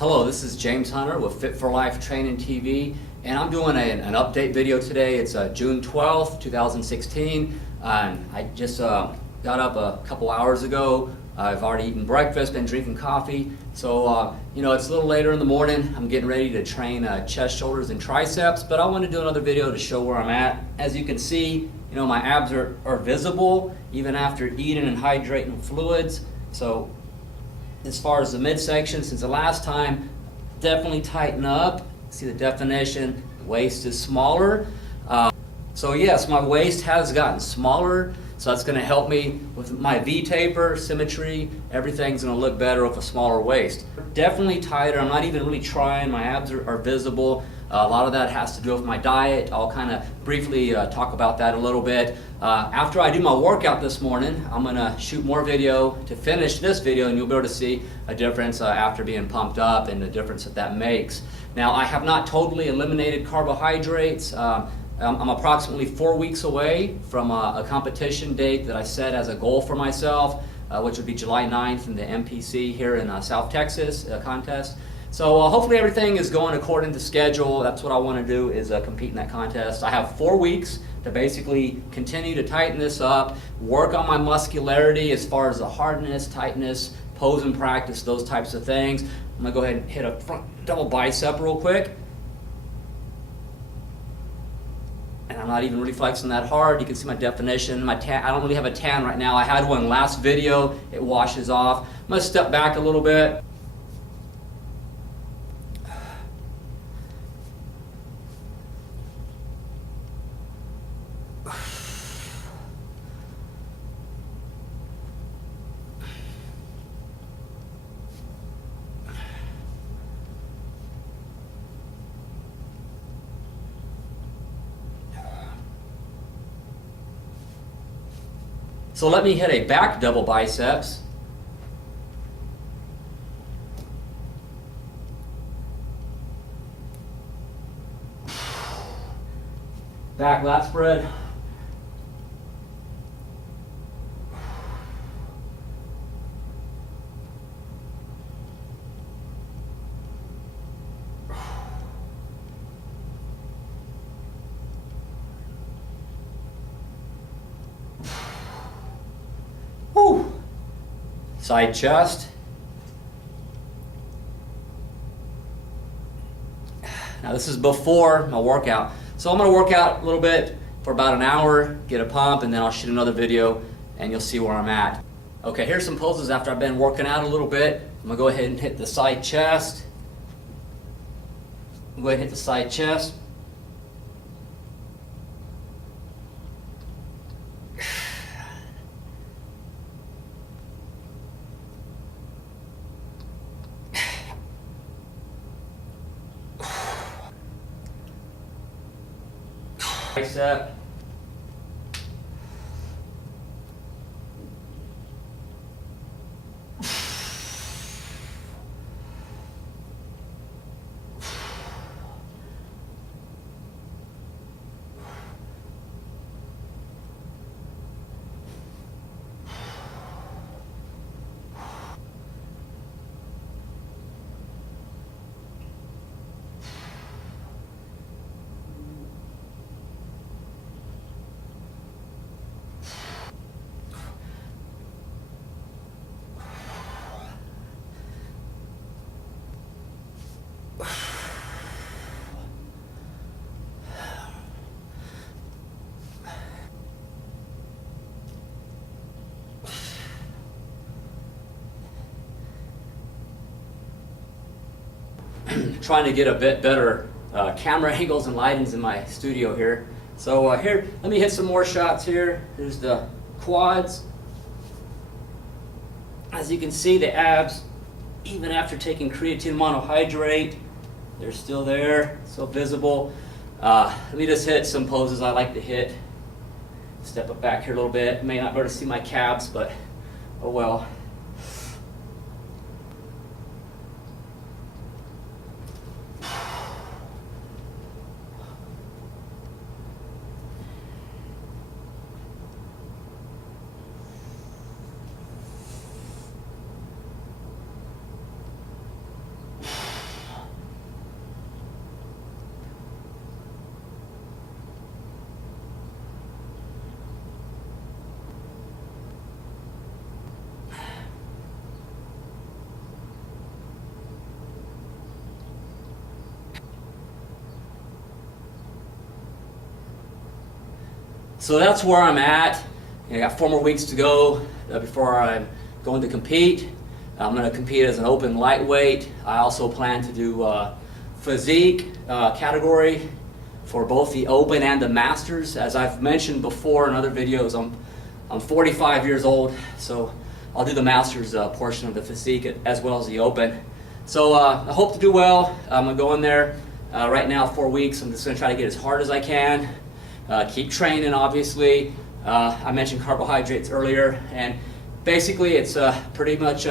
Hello, this is James Hunter with Fit for Life Training TV, and I'm doing an update video today. It's June 12th, 2016. I just got up a couple hours ago. I've already eaten breakfast, been drinking coffee. So, it's a little later in the morning. I'm getting ready to train chest, shoulders, and triceps, but I want to do another video to show where I'm at. As you can see, my abs are visible even after eating and hydrating fluids. So, as far as the midsection, since the last time, definitely tighten up. See the definition, the waist is smaller. So yes, my waist has gotten smaller, so that's gonna help me with my V-taper, symmetry, everything's gonna look better with a smaller waist. Definitely tighter, I'm not even really trying, my abs are visible. A lot of that has to do with my diet. I'll kind of briefly talk about that a little bit. After I do my workout this morning, I'm gonna shoot more video to finish this video, and you'll be able to see a difference after being pumped up and the difference that makes. Now, I have not totally eliminated carbohydrates. I'm approximately 4 weeks away from a competition date that I set as a goal for myself, which would be July 9th in the MPC here in South Texas contest. So hopefully everything is going according to schedule. That's what I want to do, is compete in that contest. I have 4 weeks to basically continue to tighten this up, work on my muscularity as far as the hardness, tightness, pose and practice, those types of things. I'm going to go ahead and hit a front double bicep real quick. And I'm not even really flexing that hard. You can see my definition. My tan, I don't really have a tan right now. I had one last video. It washes off. I'm going to step back a little bit. So let me hit a back double biceps. Back lat spread. Whew. Side chest. Now this is before my workout. So I'm going to work out a little bit for about an hour, get a pump, and then I'll shoot another video and you'll see where I'm at. Okay, here's some poses after I've been working out a little bit. I'm going to go ahead and hit the side chest. Go ahead and hit the side chest. Bicep. Trying to get a bit better camera angles and lightings in my studio here. So here, let me hit some more shots here. Here's the quads. As you can see, the abs, even after taking creatine monohydrate, they're still there, still visible. Let me just hit some poses I like to hit. Step up back here a little bit. May not be able to see my calves, but oh well. So that's where I'm at. I got 4 more weeks to go before I'm going to compete. I'm going to compete as an open lightweight. I also plan to do physique category for both the open and the masters. As I've mentioned before in other videos, I'm 45 years old, so I'll do the masters portion of the physique as well as the open. So I hope to do well. I'm going to go in there right now 4 weeks. I'm just going to try to get as hard as I can. Keep training, obviously. I mentioned carbohydrates earlier, and basically it's pretty much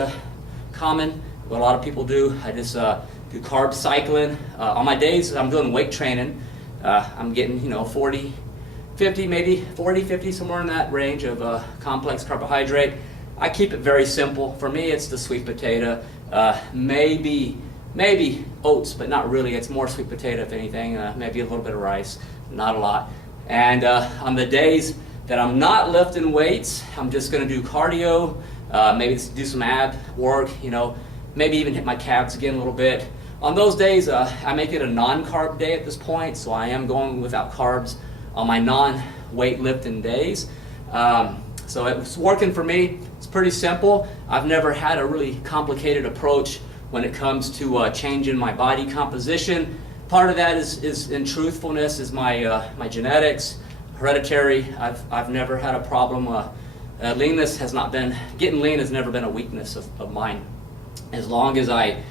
common what a lot of people do. I just do carb cycling. On my days I'm doing weight training, I'm getting 40, 50, maybe 40, 50, somewhere in that range of complex carbohydrate. I keep it very simple. For me, it's the sweet potato, maybe oats, but not really. It's more sweet potato if anything, maybe a little bit of rice, not a lot. And on the days that I'm not lifting weights, I'm just going to do cardio, maybe do some ab work, maybe even hit my calves again a little bit. On those days, I make it a non-carb day at this point, so I am going without carbs on my non-weightlifting days. So it's working for me. It's pretty simple. I've never had a really complicated approach when it comes to changing my body composition. Part of that is in truthfulness, is my genetics, hereditary. I've never had a problem. Leanness has not been, getting lean has never been a weakness of mine. As long as I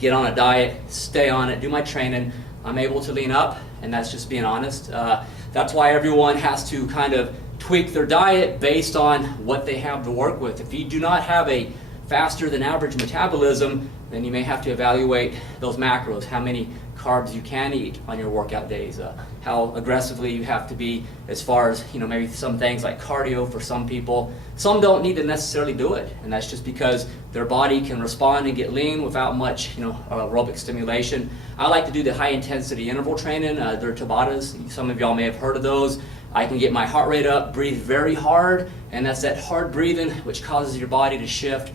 get on a diet, stay on it, do my training, I'm able to lean up, and that's just being honest. That's why everyone has to kind of tweak their diet based on what they have to work with. If you do not have a faster than average metabolism, then you may have to evaluate those macros, how many carbs you can eat on your workout days, how aggressively you have to be as far as, maybe some things like cardio for some people. Some don't need to necessarily do it, and that's just because their body can respond and get lean without much, aerobic stimulation. I like to do the high intensity interval training. They're Tabatas. Some of y'all may have heard of those. I can get my heart rate up, breathe very hard, and that's that hard breathing which causes your body to shift,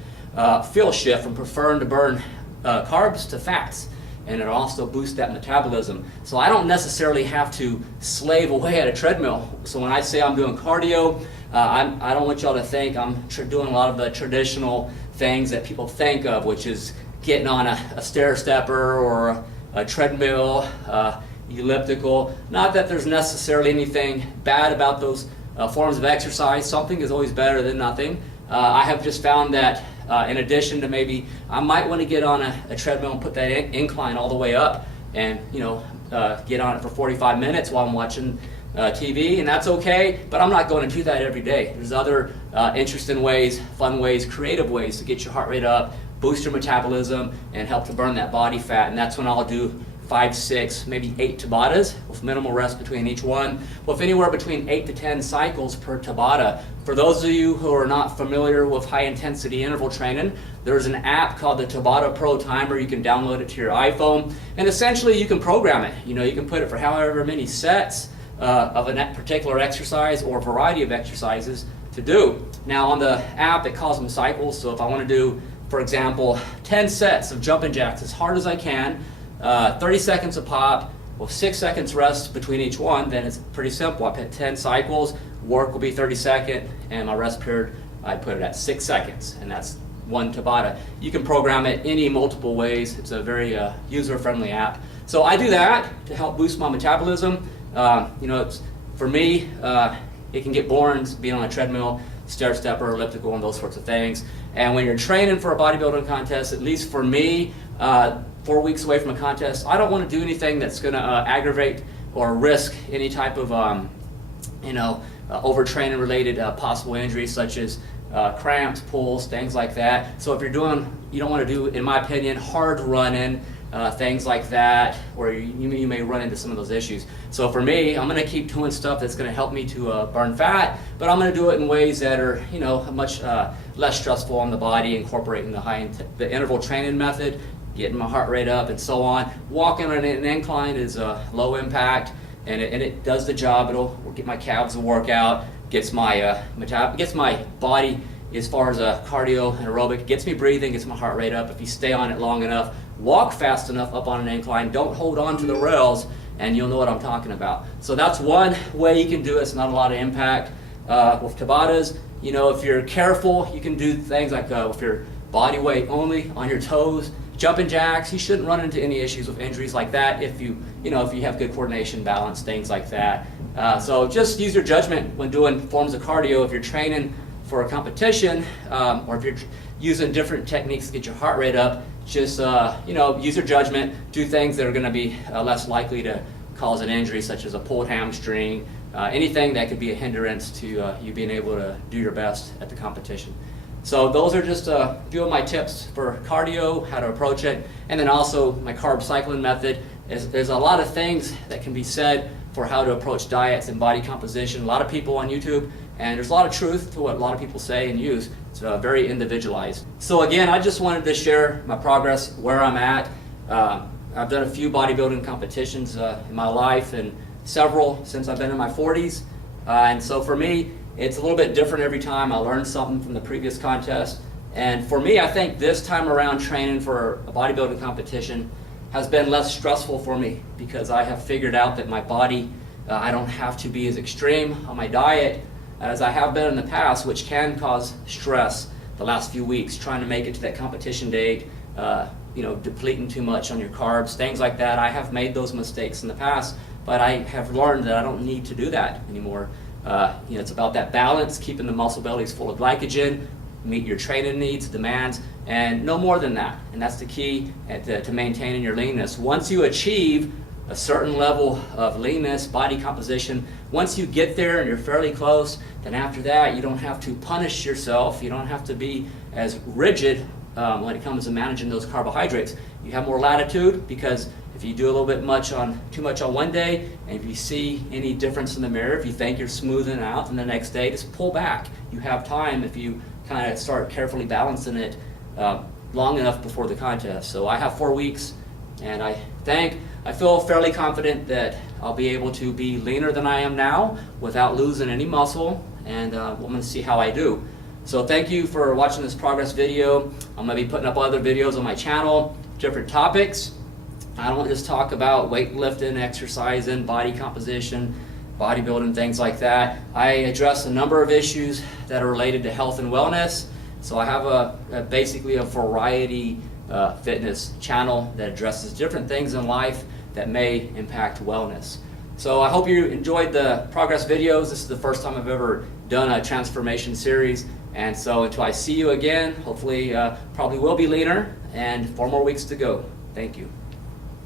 shift from preferring to burn carbs to fats. And it also boosts that metabolism. So I don't necessarily have to slave away at a treadmill. So when I say I'm doing cardio, I don't want y'all to think I'm doing a lot of the traditional things that people think of, which is getting on a stair stepper or a treadmill, elliptical. Not that there's necessarily anything bad about those forms of exercise. Something is always better than nothing. I have just found that in addition to maybe, I might want to get on a treadmill and put that incline all the way up and, get on it for 45 minutes while I'm watching TV, and that's okay, but I'm not going to do that every day. There's other interesting ways, fun ways, creative ways to get your heart rate up, boost your metabolism, and help to burn that body fat, and that's when I'll do 5, 6, maybe 8 Tabatas with minimal rest between each one, with anywhere between 8 to 10 cycles per Tabata. For those of you who are not familiar with high intensity interval training, there's an app called the Tabata Pro Timer. You can download it to your iPhone, and essentially you can program it. You can put it for however many sets of a particular exercise or variety of exercises to do. Now on the app it calls them cycles, so if I want to do, for example, 10 sets of jumping jacks as hard as I can, 30 seconds a pop, with 6 seconds rest between each one, then it's pretty simple. I put 10 cycles, work will be 30 seconds, and my rest period, I put it at 6 seconds, and that's one Tabata. You can program it any multiple ways. It's a very user-friendly app. So I do that to help boost my metabolism. For me, it can get boring being on a treadmill, stair stepper, elliptical, and those sorts of things. And when you're training for a bodybuilding contest, at least for me, 4 weeks away from a contest, I don't want to do anything that's going to aggravate or risk any type of, overtraining related possible injuries, such as cramps, pulls, things like that. So if you don't want to do, in my opinion, hard running, things like that, or you may run into some of those issues. So for me, I'm going to keep doing stuff that's going to help me to burn fat, but I'm going to do it in ways that are, much less stressful on the body, incorporating the interval training method, getting my heart rate up, and so on. Walking on an incline is low impact, and it does the job. It'll get my calves to work out, gets my body as far as cardio and aerobic, gets me breathing, gets my heart rate up. If you stay on it long enough, walk fast enough up on an incline, don't hold on to the rails, and you'll know what I'm talking about. So that's one way you can do it. It's not a lot of impact. With Tabatas, you know, if you're careful, you can do things like with your body weight only on your toes, jumping jacks. You shouldn't run into any issues with injuries like that if you have good coordination, balance, things like that. So just use your judgment when doing forms of cardio. If you're training for a competition, or if you're using different techniques to get your heart rate up, just use your judgment. Do things that are going to be less likely to cause an injury, such as a pulled hamstring, anything that could be a hindrance to you being able to do your best at the competition. So those are just a few of my tips for cardio, how to approach it, and then also my carb cycling method. There's a lot of things that can be said for how to approach diets and body composition. A lot of people on YouTube, and there's a lot of truth to what a lot of people say and use. It's very individualized. So again, I just wanted to share my progress, where I'm at. I've done a few bodybuilding competitions in my life, and several since I've been in my 40s. And so for me, it's a little bit different every time. I learned something from the previous contest. And for me, I think this time around training for a bodybuilding competition has been less stressful for me, because I have figured out that my body, I don't have to be as extreme on my diet as I have been in the past, which can cause stress the last few weeks, trying to make it to that competition date, depleting too much on your carbs, things like that. I have made those mistakes in the past, but I have learned that I don't need to do that anymore. It's about that balance, keeping the muscle bellies full of glycogen, meet your training needs, demands, and no more than that. And that's the key to maintaining your leanness. Once you achieve a certain level of leanness, body composition, once you get there and you're fairly close, then after that you don't have to punish yourself. You don't have to be as rigid when it comes to managing those carbohydrates. You have more latitude, because if you do a little bit too much on one day, and if you see any difference in the mirror, if you think you're smoothing out, then the next day just pull back. You have time if you kind of start carefully balancing it long enough before the contest. So I have 4 weeks, and I feel fairly confident that I'll be able to be leaner than I am now without losing any muscle, and I'm going to see how I do. So thank you for watching this progress video. I'm going to be putting up other videos on my channel, different topics. I don't just talk about weightlifting, exercising, body composition, bodybuilding, things like that. I address a number of issues that are related to health and wellness. So I have basically a variety fitness channel that addresses different things in life that may impact wellness. So I hope you enjoyed the progress videos. This is the first time I've ever done a transformation series. And so until I see you again, hopefully probably will be leaner, and 4 more weeks to go. Thank you.